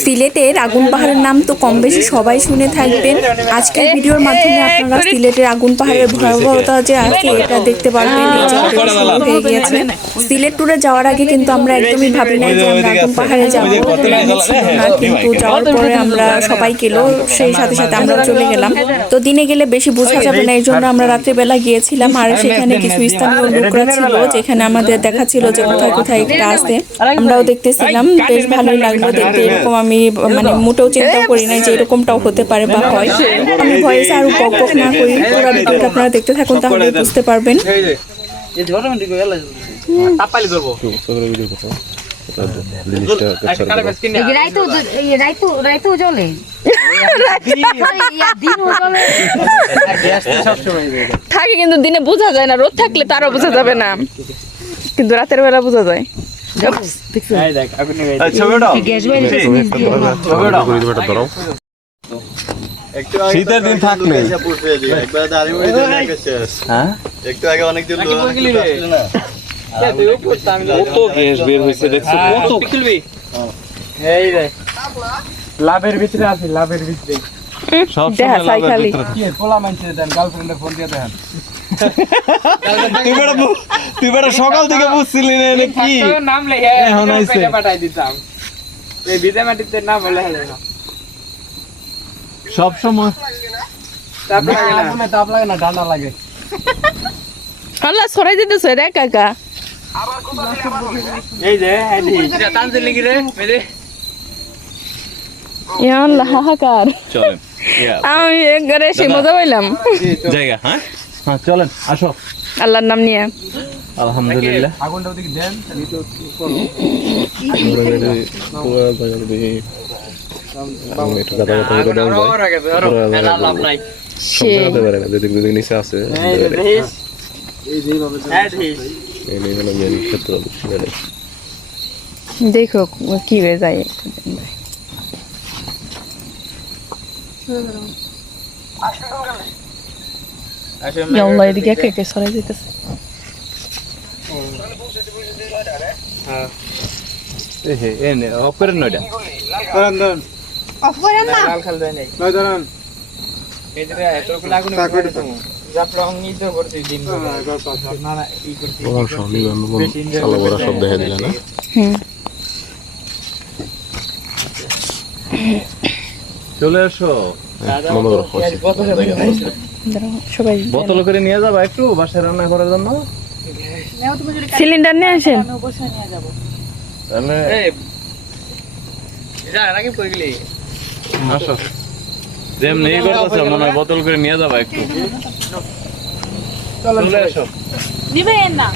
সিলেটের আগুন পাহাড়ের নাম তো কম বেশি সবাই শুনে থাকবেন। আজকের ভিডিওর মাধ্যমে আপনারা সিলেটের আগুন পাহাড়ের ভয়াবহতা যে আছে, এটা দেখতে পারবেন। হয়ে সিলেট ট্যুরে যাওয়ার আগে কিন্তু আমরা একদমই ভাবি নাই যে আমরা আগুন পাহাড়ে যাব। কিন্তু যাওয়ার পরে আমরা সবাই গেল, সেই সাথে সাথে আমরা চলে গেলাম। তো দিনে গেলে বেশি বোঝা যাবে না, এই জন্য আমরা রাত্রেবেলা গিয়েছিলাম। আর সেখানে কিছু স্থানীয় লোকরা ছিল, যেখানে আমাদের দেখাচ্ছিল যে কোথায় কোথায় একটা আছে। আমরাও দেখতেছিলাম, বেশ ভালোই লাগল দেখতে, এরকম আমি মানে মোটেও চিন্তা করি না যে এরকমটাও হতে পারে বা হয়। আমি ভয়েস আর বক বক না করি। পুরো ভিডিওটা আপনারা দেখতে থাকুন তাহলে বুঝতে পারবেন। থাকে কিন্তু দিনে বোঝা যায় না। রোদ থাকলে তারও বোঝা যাবে না। কিন্তু রাতের বেলা বোঝা যায়। শীতের দিন থাকলে হ্যাঁ? একটু আগে অনেক দিন কত গ্যাস বের হয়েছে দেখছ কত? লাভের ভিতরে আছে লাভের ভিতরে। দেখা সময় চাই খালি। ভিতরে থাকে। কি পোলা মানছে দেন গার্লফ্রেন্ডের ফোন দিয়ে দেন তুই বেটা বু- তুই বেটা সকাল থেকে বুঝছিলি না কি? নাম লেখে এখন আইছে। পাঠাই দিতাম। এই বিদে মাটিতে নাম লেখা যায় না। সব সময়। তারপরে আগুনে তাপ লাগে না ঠান্ডা লাগে। আল্লাহ সরাই দিতেছে রে কাকা। এই যে এই ইয়া হাহাকার। চলেন। আমি একবারে সে মজা পাইলাম। জায়গা হ্যাঁ? হ্যাঁ চলেন আসো। আল্লাহর নাম নিয়ে। আলহামদুলিল্লাহ। আগুনটা ওদিকে দেন দেখো কি হয়ে যায় আল্লাহ এদিকে একে একে সরাই দিতেছে। অফ করেন নয়টা। ধরুন ধরুন। অফ করেন না। লাল খাল দেয় নাই। নয় ধরুন। এই যে তোরগুলো আগুনে করে তো জাফরা অঙ্গি তো করতে দিন না না ই করতে বেশি enjoy সব দেখা দিলে না হুম চলে আসো কত করে দাঁড়াও, সবাই বোতল করে নিয়ে যাবা একটু বাসায় রান্না করার জন্য সিলিন্ডার নিয়ে আসেন তাহলে এই যা নাকি পড়ে গেলি আসো যেমনি ই করতেছ মনে হয় বোতল করে নিয়ে যাবা একটু চলে আসো দিবেন না